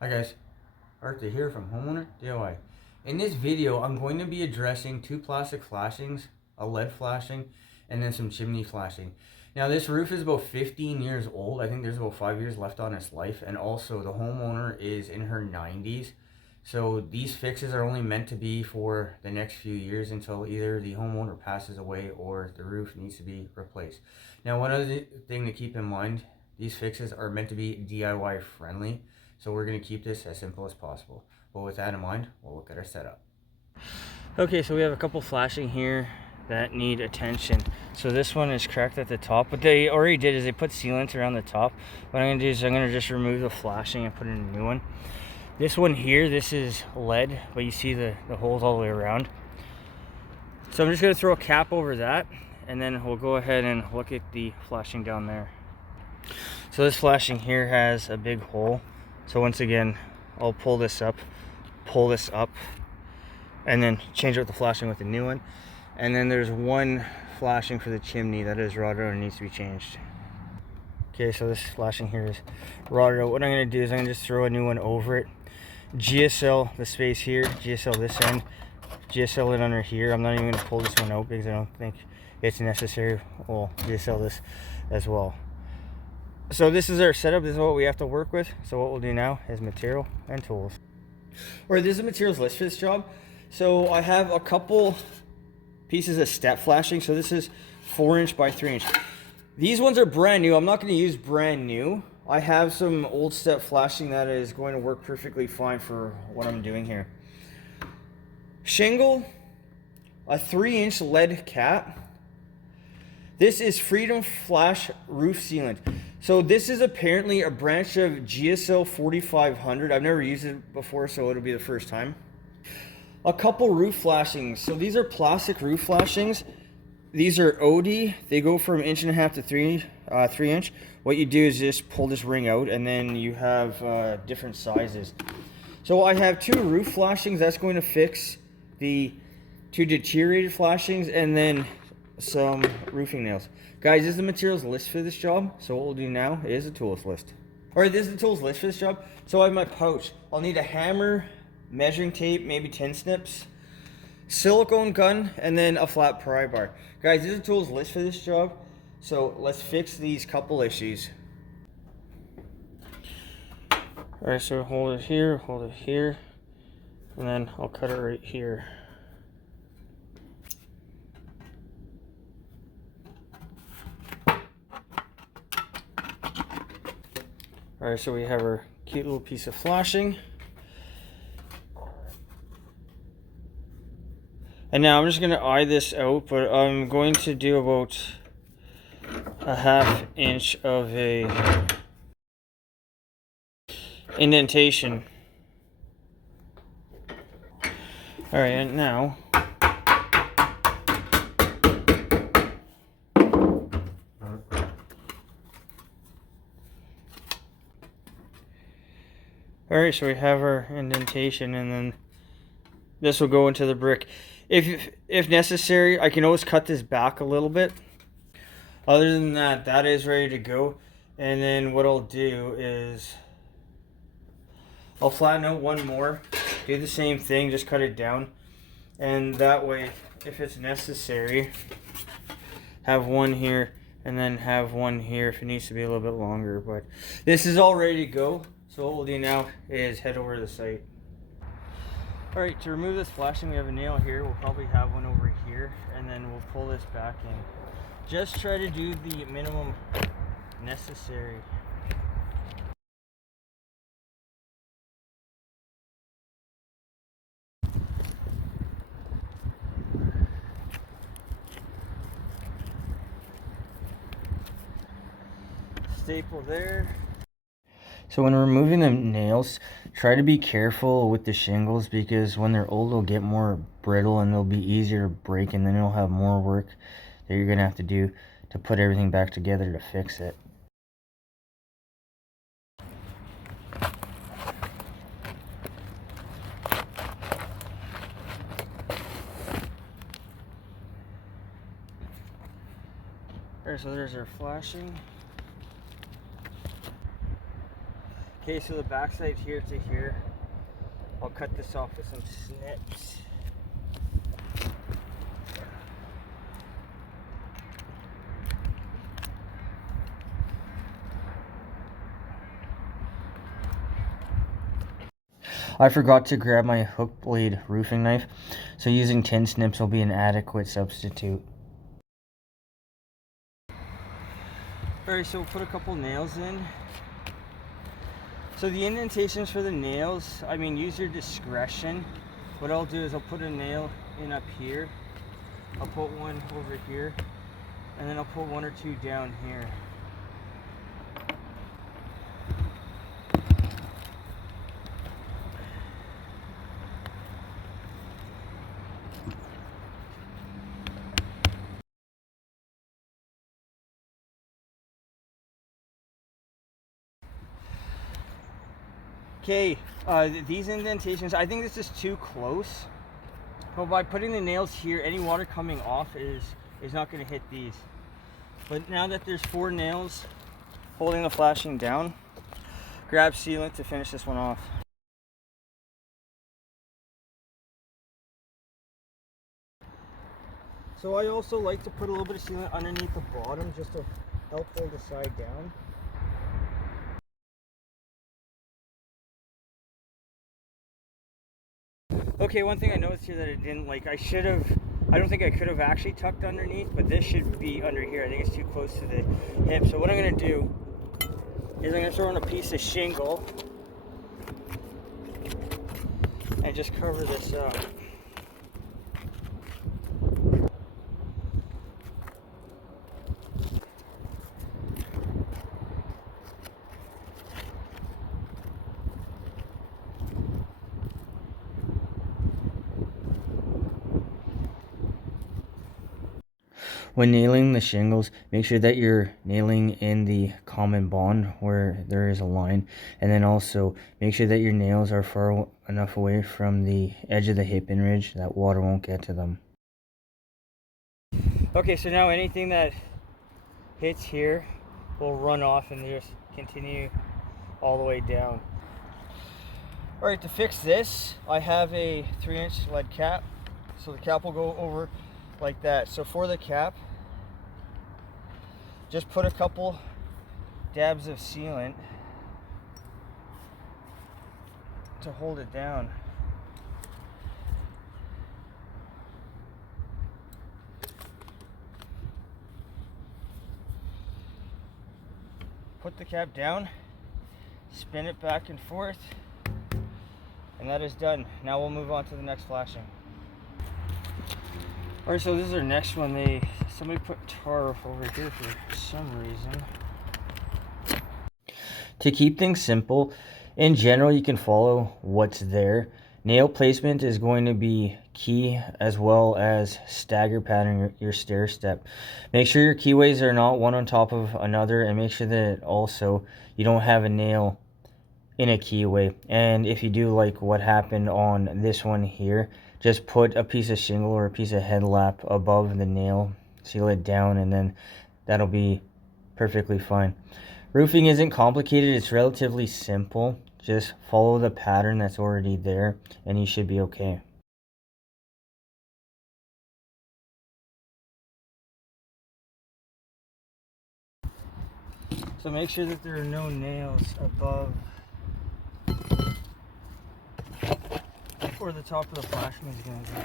Hi guys, Arthur here from Homeowner DIY. In this video, I'm going to be addressing two plastic flashings, a lead flashing, and then some chimney flashing. Now this roof is about 15 years old. I think there's about 5 years left on its life, and also the homeowner is in her 90s. So these fixes are only meant to be for the next few years until either the homeowner passes away or the roof needs to be replaced. Now one other thing to keep in mind, these fixes are meant to be DIY friendly. So we're going to keep this as simple as possible. But with that in mind, we'll look at our setup. Okay, so we have a couple flashing here that need attention. So this one is cracked at the top. What they already did is they put sealant around the top. What I'm going to do is I'm going to just remove the flashing and put in a new one. This one here, this is lead, but you see the holes all the way around. So I'm just going to throw a cap over that, and then we'll go ahead and look at the flashing down there. So this flashing here has a big hole. So once again, I'll pull this up, and then change out the flashing with a new one. And then there's one flashing for the chimney that is rotted out and needs to be changed. Okay, so this flashing here is rotted out. What I'm going to do is I'm going to just throw a new one over it. GSL the space here, GSL this end, GSL it under here. I'm not even going to pull this one out because I don't think it's necessary. We'll GSL this as well. So this is our setup. This is what we have to work with. So what we'll do now is material and tools. All right, this is a materials list for this job. So I have a couple pieces of step flashing. So this is 4" by 3". These ones are brand new. I'm not going to use brand new. I have some old step flashing that is going to work perfectly fine for what I'm doing here. Shingle, a 3" lead cap. This is Freedom Flash Roof Sealant. So this is apparently a branch of GSL 4500. I've never used it before, so it'll be the first time. A couple roof flashings. So these are plastic roof flashings. These are Oatey. They go from 1.5" to 3". What you do is just pull this ring out, and then you have different sizes. So I have two roof flashings. That's going to fix the two deteriorated flashings, and then some roofing nails. Guys, this is the materials list for this job. So what we'll do now is a tools list. All right, this is the tools list for this job. So I have my pouch. I'll need a hammer, measuring tape, maybe 10 snips, silicone gun, and then a flat pry bar. Guys, this is the tools list for this job. So let's fix these couple issues. All right, so hold it here, and then I'll cut it right here. All right, so we have our cute little piece of flashing. And now I'm just going to eye this out, but I'm going to do about a 1/2 inch of a indentation. All right, and now alright, so we have our indentation, and then this will go into the brick. If necessary, I can always cut this back a little bit. Other than that, that is ready to go. And then what I'll do is I'll flatten out one more, do the same thing, just cut it down. And that way, if it's necessary, have one here and then have one here if it needs to be a little bit longer. But this is all ready to go. So what we'll do now is head over to the site. All right, to remove this flashing, we have a nail here. We'll probably have one over here, and then we'll pull this back in. Just try to do the minimum necessary. Staple there. So when removing the nails, try to be careful with the shingles, because when they're old, they'll get more brittle and they'll be easier to break, and then you'll have more work that you're gonna have to do to put everything back together to fix it. Alright, so there's our flashing. Okay, so the backside here to here, I'll cut this off with some snips. I forgot to grab my hook blade roofing knife, so using 10 snips will be an adequate substitute. Alright, so we'll put a couple nails in. So the indentations for the nails, I mean, use your discretion. What I'll do is I'll put a nail in up here. I'll put one over here. And then I'll put one or two down here. Okay, these indentations, I think this is too close. But by putting the nails here, any water coming off is not going to hit these. But now that there's 4 nails holding the flashing down, grab sealant to finish this one off. So I also like to put a little bit of sealant underneath the bottom just to help hold the side down. Okay, one thing I noticed here that I didn't like, I don't think I could have actually tucked underneath, but this should be under here. I think it's too close to the hip. So what I'm going to do is I'm going to throw in a piece of shingle and just cover this up. When nailing the shingles, make sure that you're nailing in the common bond where there is a line, and then also make sure that your nails are far enough away from the edge of the hip and ridge that water won't get to them. Okay, so now anything that hits here will run off and just continue all the way down. Alright, to fix this, I have a 3-inch lead cap, so the cap will go over like that. So for the cap, just put a couple dabs of sealant to hold it down. Put the cap down, spin it back and forth, and that is done. Now we'll move on to the next flashing. Alright, so this is our next one. Somebody put tar over here for some reason. To keep things simple, in general you can follow what's there. Nail placement is going to be key, as well as stagger pattern your stair step. Make sure your keyways are not one on top of another, and make sure that also you don't have a nail in a keyway. And if you do like what happened on this one here, just put a piece of shingle or a piece of headlap above the nail, seal it down, and then that'll be perfectly fine. Roofing isn't complicated, it's relatively simple. Just follow the pattern that's already there and you should be okay. So make sure that there are no nails above or the top of the flashing is going to be.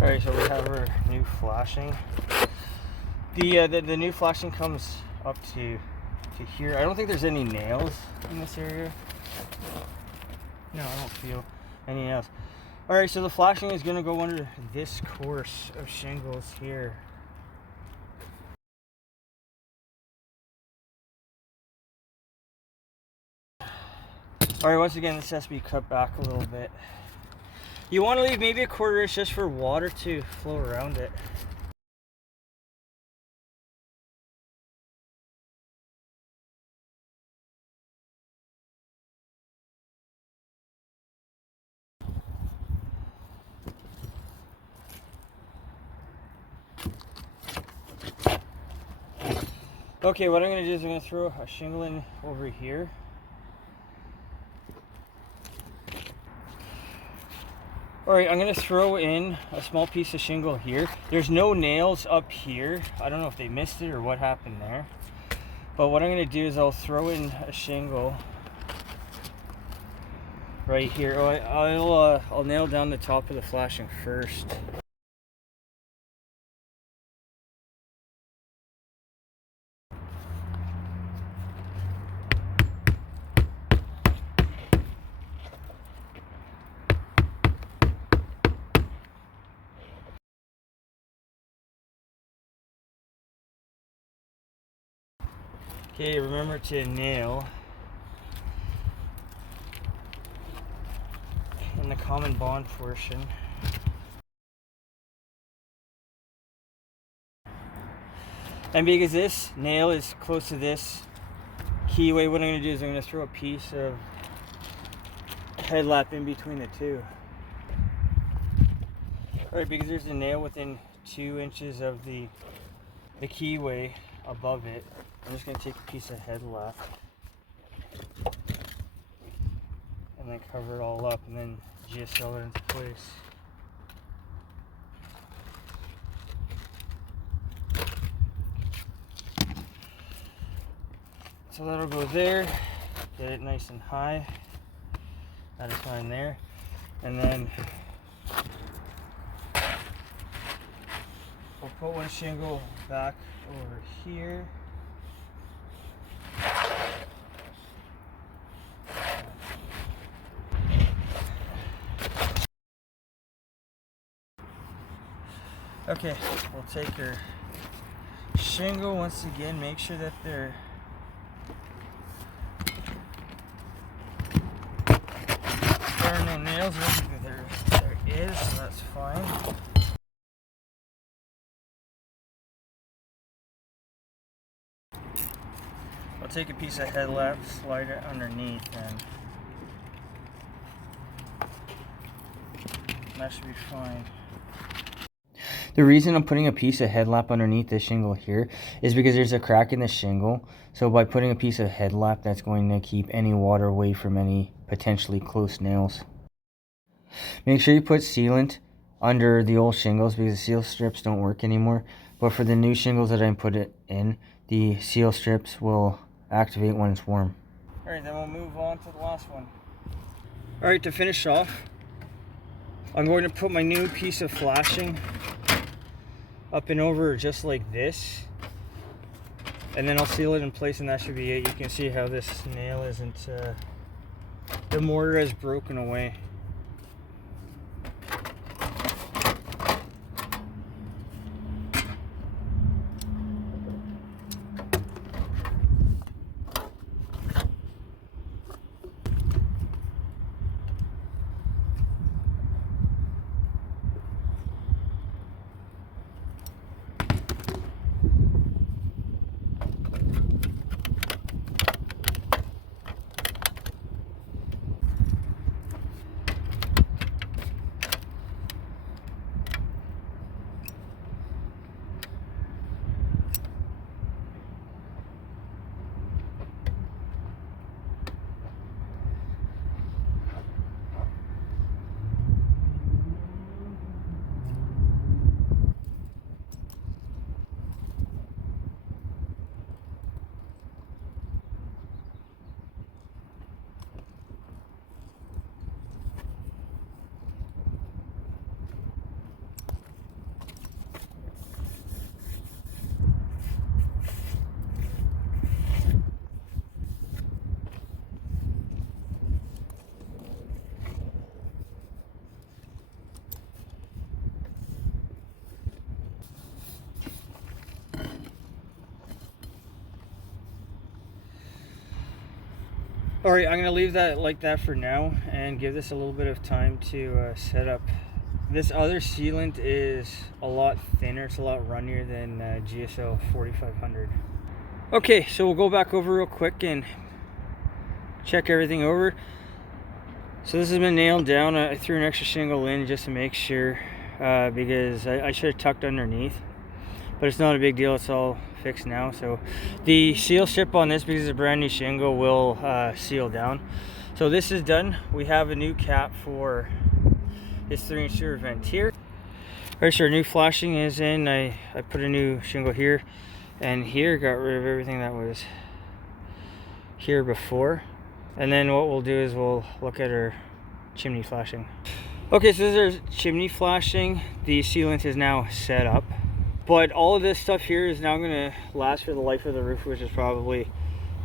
Alright, so we have our new flashing. The new flashing comes up to here. I don't think there's any nails in this area. No, I don't feel any nails. Alright, so the flashing is going to go under this course of shingles here. Alright, once again, this has to be cut back a little bit. You want to leave maybe a 1/4 inch just for water to flow around it. Okay, what I'm going to do is I'm going to throw a shingle in over here. Alright, I'm going to throw in a small piece of shingle here. There's no nails up here. I don't know if they missed it or what happened there. But what I'm going to do is I'll throw in a shingle right here. I'll nail down the top of the flashing first. Okay, remember to nail in the common bond portion. And because this nail is close to this keyway, what I'm going to do is I'm going to throw a piece of headlap in between the two. Alright, because there's a nail within 2 inches of the keyway above it, I'm just going to take a piece of headlap and then cover it all up and then GSL it into place. So that'll go there, get it nice and high, that is fine there, and then we'll put one shingle back over here. Okay, we'll take your shingle once again, make sure that there are no nails. There is, so that's fine. I'll take a piece of headlap, slide it underneath, and that should be fine. The reason I'm putting a piece of headlap underneath this shingle here is because there's a crack in the shingle. So by putting a piece of headlap, that's going to keep any water away from any potentially close nails. Make sure you put sealant under the old shingles because the seal strips don't work anymore. But for the new shingles that I put it in, the seal strips will activate when it's warm. Alright, then we'll move on to the last one. Alright, to finish off, I'm going to put my new piece of flashing up and over just like this, and then I'll seal it in place, and that should be it. You can see how this nail isn't, the mortar has broken away. Alright, I'm going to leave that like that for now and give this a little bit of time to set up. This other sealant is a lot thinner, it's a lot runnier than GSL 4500. Okay, so we'll go back over real quick and check everything over. So this has been nailed down. I threw an extra shingle in just to make sure because I should have tucked underneath. but it's not a big deal. It's all fixed now. So the seal strip on this, because it's a brand new shingle, will seal down. So this is done. We have a new cap for this 3-inch sewer vent here. Alright, so our new flashing is in. I put a new shingle here and here, got rid of everything that was here before. And then what we'll do is we'll look at our chimney flashing. Okay, so this is our chimney flashing. The sealant is now set up, but all of this stuff here is now going to last for the life of the roof, which is probably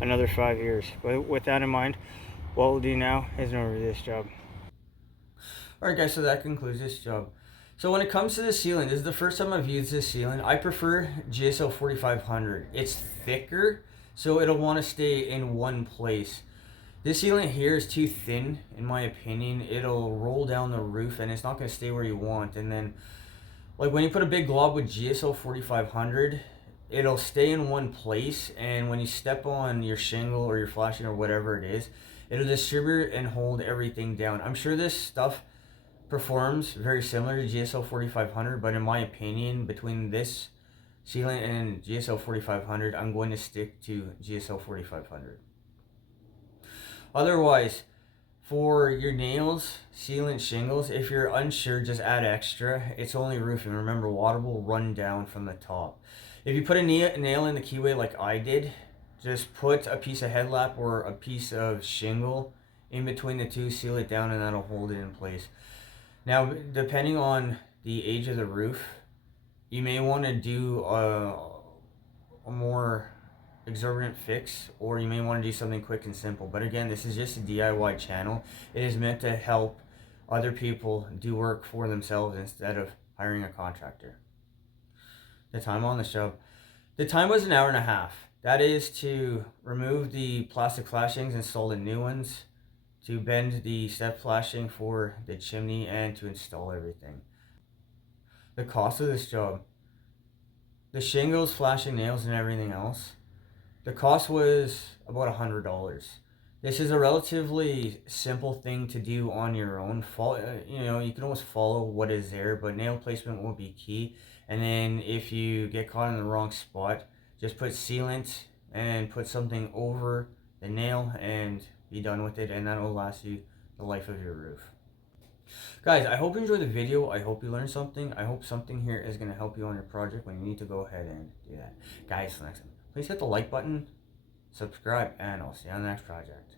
another 5 years. But with that in mind, what we'll do now is go over this job. Alright guys, so that concludes this job. So when it comes to the sealant, this is the first time I've used this sealant. I prefer GSL 4500. It's thicker, so it'll want to stay in one place. This sealant here is too thin, in my opinion. It'll roll down the roof and it's not going to stay where you want. And then, like when you put a big glob with GSL 4500, it'll stay in one place. And when you step on your shingle or your flashing or whatever it is, it'll distribute and hold everything down. I'm sure this stuff performs very similar to GSL 4500, but in my opinion, between this sealant and GSL 4500, I'm going to stick to GSL 4500. Otherwise, for your nails, sealant, shingles, if you're unsure, just add extra. It's only roofing. Remember, water will run down from the top. If you put a nail in the keyway like I did, just put a piece of headlap or a piece of shingle in between the two, seal it down, and that'll hold it in place. Now, depending on the age of the roof, you may want to do a more exorbitant fix, or you may want to do something quick and simple. But again, this is just a DIY channel. It is meant to help other people do work for themselves instead of hiring a contractor. The time on this job, the time was 1.5 hours. That is to remove the plastic flashings, install the new ones, to bend the step flashing for the chimney, and to install everything. The cost of this job, the shingles, flashing, nails, and everything else, the cost was about $100. This is a relatively simple thing to do on your own. You know, you can almost follow what is there, but nail placement will be key. And then if you get caught in the wrong spot, just put sealant and put something over the nail and be done with it, and that will last you the life of your roof. Guys, I hope you enjoyed the video. I hope you learned something. I hope something here is going to help you on your project when you need to go ahead and do that. Guys, next time, please hit the like button, subscribe, and I'll see you on the next project.